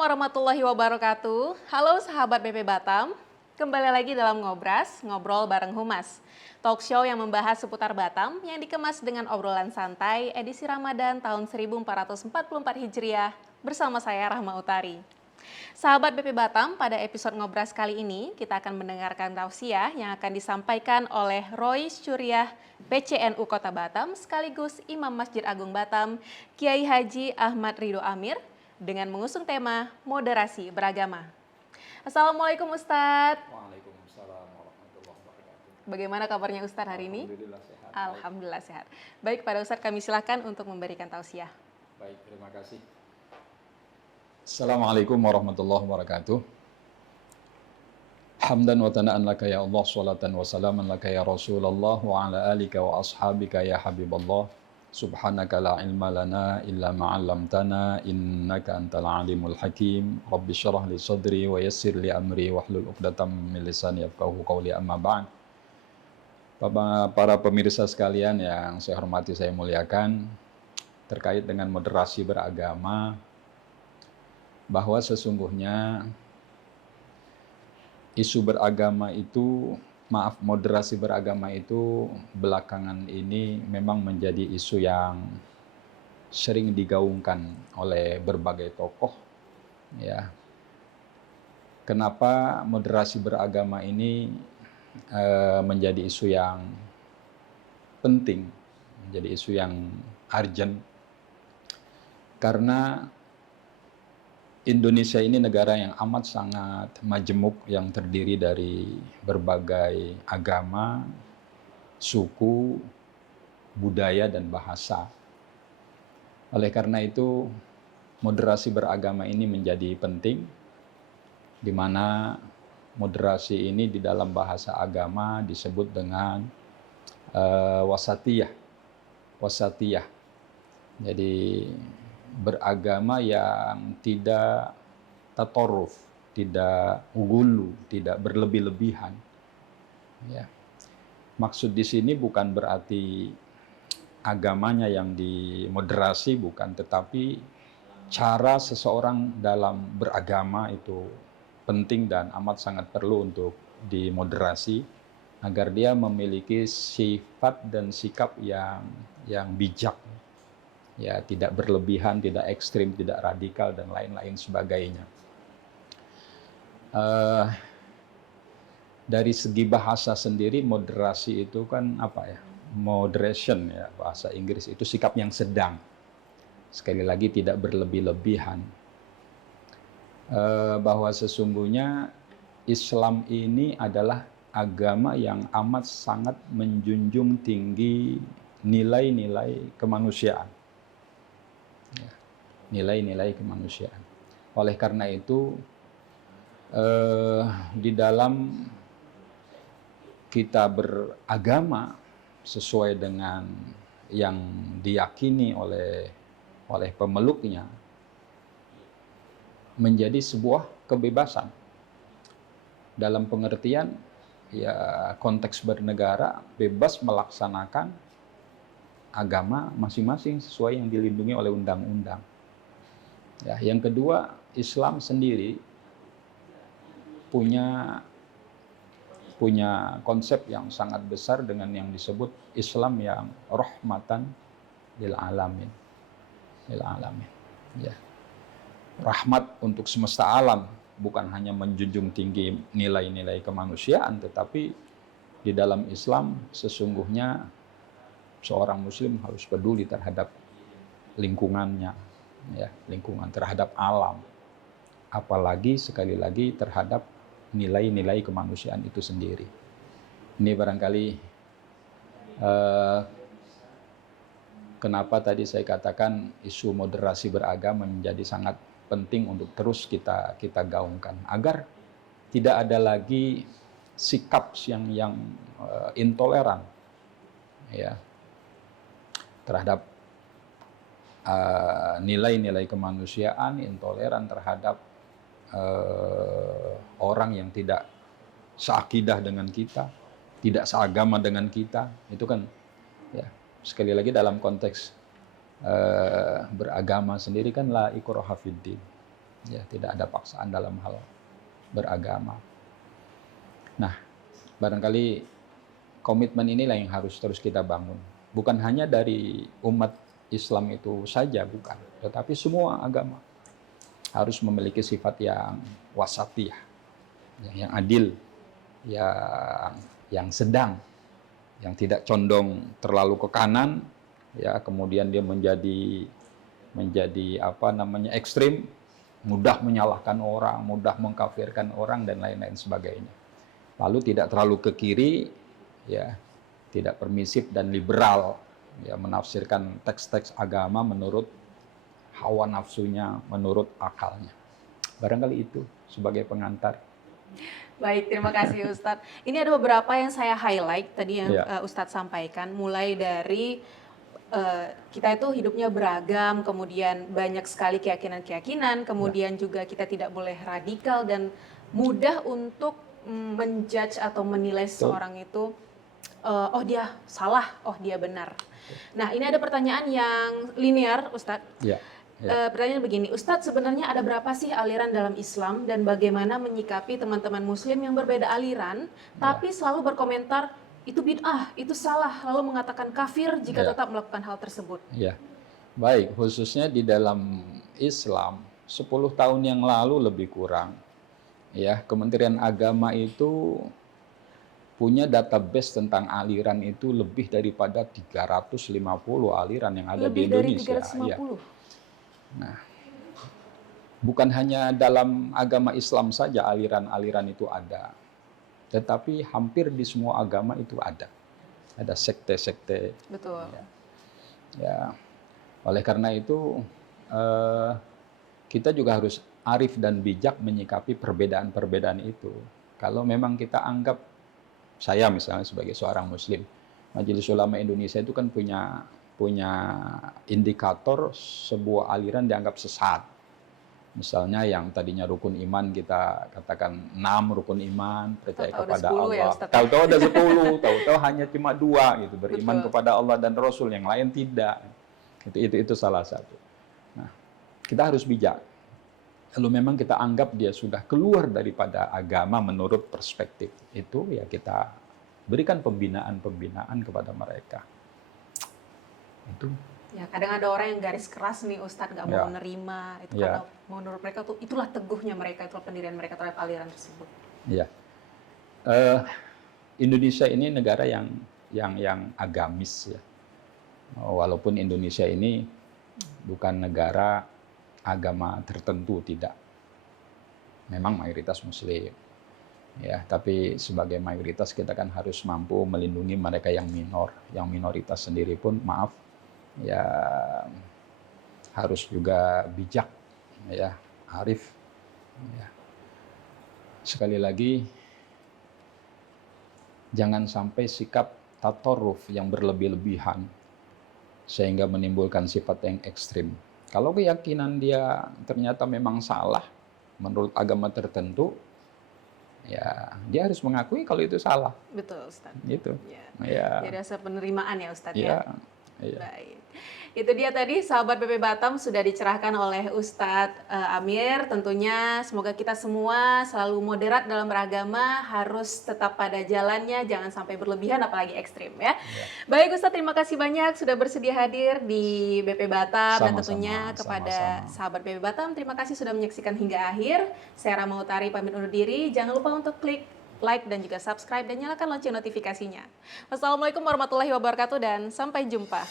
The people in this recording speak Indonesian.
warahmatullahi wabarakatuh. Halo sahabat BP Batam, kembali lagi dalam Ngobras, Ngobrol Bareng Humas. Talk show yang membahas seputar Batam yang dikemas dengan obrolan santai edisi Ramadan tahun 1444 Hijriah bersama saya Rahma Utari. Sahabat BP Batam, pada episode Ngobras kali ini kita akan mendengarkan tausiah yang akan disampaikan oleh Roy Syuriah PCNU Kota Batam sekaligus Imam Masjid Agung Batam, Kiai Haji Ahmad Ridho Amir, dengan mengusung tema moderasi beragama. Assalamualaikum Ustadz. Waalaikumsalam warahmatullahi wabarakatuh. Bagaimana kabarnya Ustadz hari ini? Alhamdulillah sehat. Alhamdulillah sehat. Baik, pada Ustadz kami silakan untuk memberikan tausiah. Baik, terima kasih. Assalamualaikum warahmatullahi wabarakatuh. Hamdan wa tana'an laka ya Allah, salatan wa salaman laka ya Rasulullah, wa ala alika wa ashabika ya Habiballah. Subhanaka la ilma lana illa ma'allamtana innaka antal alimul hakim. Rabbi syrah li sadri wa yassir li amri wahlul 'uqdatam min lisani yafqahu qawli, amma ba'd. Para pemirsa sekalian yang saya hormati, saya muliakan, terkait dengan moderasi beragama, bahwa sesungguhnya isu beragama itu, moderasi beragama itu belakangan ini memang menjadi isu yang sering digaungkan oleh berbagai tokoh, ya. Kenapa moderasi beragama ini menjadi isu yang penting, menjadi isu yang urgent? Karena Indonesia ini negara yang amat sangat majemuk, yang terdiri dari berbagai agama, suku, budaya, dan bahasa. Oleh karena itu, moderasi beragama ini menjadi penting, di mana moderasi ini di dalam bahasa agama disebut dengan wasatiyah. Wasatiyah. Jadi beragama yang tidak tatoruf, tidak ugulu, tidak berlebih-lebihan. Ya. Maksud di sini bukan berarti agamanya yang dimoderasi, bukan, tetapi cara seseorang dalam beragama itu penting dan amat sangat perlu untuk dimoderasi agar dia memiliki sifat dan sikap yang bijak. Ya, tidak berlebihan, tidak ekstrim, tidak radikal, dan lain-lain sebagainya. Dari segi bahasa sendiri, moderasi itu kan apa ya? Moderation, ya, bahasa Inggris itu sikap yang sedang. Sekali lagi, tidak berlebih-lebihan. Bahwa sesungguhnya Islam ini adalah agama yang amat sangat menjunjung tinggi nilai-nilai kemanusiaan. Nilai-nilai kemanusiaan. Oleh karena itu, di dalam kita beragama sesuai dengan yang diyakini oleh pemeluknya, menjadi sebuah kebebasan. Dalam pengertian, ya, konteks bernegara bebas melaksanakan agama masing-masing sesuai yang dilindungi oleh undang-undang. Ya, yang kedua, Islam sendiri punya konsep yang sangat besar dengan yang disebut Islam yang rahmatan lil alamin. Lil alamin. Ya. Rahmat untuk semesta alam, bukan hanya menjunjung tinggi nilai-nilai kemanusiaan, tetapi di dalam Islam sesungguhnya seorang muslim harus peduli terhadap lingkungannya, ya, lingkungan, terhadap alam, apalagi sekali lagi terhadap nilai-nilai kemanusiaan itu sendiri. Ini barangkali kenapa tadi saya katakan isu moderasi beragama menjadi sangat penting untuk terus kita gaungkan, agar tidak ada lagi sikap yang intoleran, ya, terhadap nilai-nilai kemanusiaan, intoleran terhadap orang yang tidak seakidah dengan kita, tidak seagama dengan kita. Itu kan, ya, sekali lagi dalam konteks beragama sendiri kan la ikraha fiddin. Ya, tidak ada paksaan dalam hal beragama. Nah, barangkali komitmen inilah yang harus terus kita bangun. Bukan hanya dari umat Islam itu saja, bukan. Tetapi semua agama harus memiliki sifat yang wasatiyah, yang adil, yang sedang, yang tidak condong terlalu ke kanan, ya kemudian dia menjadi ekstrim, mudah menyalahkan orang, mudah mengkafirkan orang dan lain-lain sebagainya. Lalu tidak terlalu ke kiri, ya tidak permisif dan liberal, ya menafsirkan teks-teks agama menurut hawa nafsunya, menurut akalnya. Barangkali itu sebagai pengantar. Baik, terima kasih Ustadz. Ini ada beberapa yang saya highlight tadi yang Ustadz sampaikan, mulai dari kita itu hidupnya beragam, kemudian banyak sekali keyakinan-keyakinan, kemudian juga kita tidak boleh radikal dan mudah untuk menjudge atau menilai seseorang itu, oh dia salah, oh dia benar. Nah, ini ada pertanyaan yang linear, Ustadz. Pertanyaan begini, Ustadz, sebenarnya ada berapa sih aliran dalam Islam dan bagaimana menyikapi teman-teman Muslim yang berbeda aliran, tapi selalu berkomentar itu bid'ah, itu salah, lalu mengatakan kafir jika tetap melakukan hal tersebut. Ya, baik, khususnya di dalam Islam 10 tahun yang lalu lebih kurang, ya Kementerian Agama itu punya database tentang aliran itu lebih daripada 350 aliran yang ada di Indonesia. Lebih dari 350? Ya. Nah, bukan hanya dalam agama Islam saja aliran-aliran itu ada, tetapi hampir di semua agama itu ada sekte-sekte. Betul. Ya. Oleh karena itu kita juga harus arif dan bijak menyikapi perbedaan-perbedaan itu. Kalau memang kita anggap, saya misalnya sebagai seorang Muslim, Majelis Ulama Indonesia itu kan punya indikator sebuah aliran dianggap sesat. Misalnya yang tadinya rukun iman kita katakan 6 rukun iman, percaya kepada Allah. Tahu-tahu ada 10, tahu-tahu hanya cuma 2 gitu, beriman kepada Allah dan Rasul, yang lain tidak. Itu salah satu. Nah, kita harus bijak. Kalau memang kita anggap dia sudah keluar daripada agama menurut perspektif itu, ya kita berikan pembinaan kepada mereka. Itu. Ya, kadang ada orang yang garis keras nih Ustadz, nggak mau menerima itu karena menurut mereka tuh itulah teguhnya mereka, itulah pendirian mereka terhadap aliran tersebut. Iya. Indonesia ini negara yang agamis ya. Walaupun Indonesia ini bukan negara agama tertentu, tidak. Memang mayoritas Muslim. Ya, tapi sebagai mayoritas kita kan harus mampu melindungi mereka yang minoritas sendiri pun ya harus juga bijak, ya arif. Ya. Sekali lagi, jangan sampai sikap tatoruf yang berlebih-lebihan sehingga menimbulkan sifat yang ekstrim. Kalau keyakinan dia ternyata memang salah menurut agama tertentu, ya dia harus mengakui kalau itu salah. Betul, Ustaz. Gitu. Ya. Jadi rasa penerimaan ya Ustaz ya. Iya. Baik. Itu dia tadi sahabat BP Batam sudah dicerahkan oleh Ustadz Amir. Tentunya semoga kita semua selalu moderat dalam beragama, harus tetap pada jalannya, jangan sampai berlebihan apalagi ekstrim ya. Baik Ustadz, terima kasih banyak sudah bersedia hadir di BP Batam. Dan tentunya kepada sahabat BP Batam, terima kasih sudah menyaksikan hingga akhir. Saya Rama Utari pamit undur diri. Jangan lupa untuk klik like dan juga subscribe dan nyalakan lonceng notifikasinya. Wassalamualaikum warahmatullahi wabarakatuh dan sampai jumpa.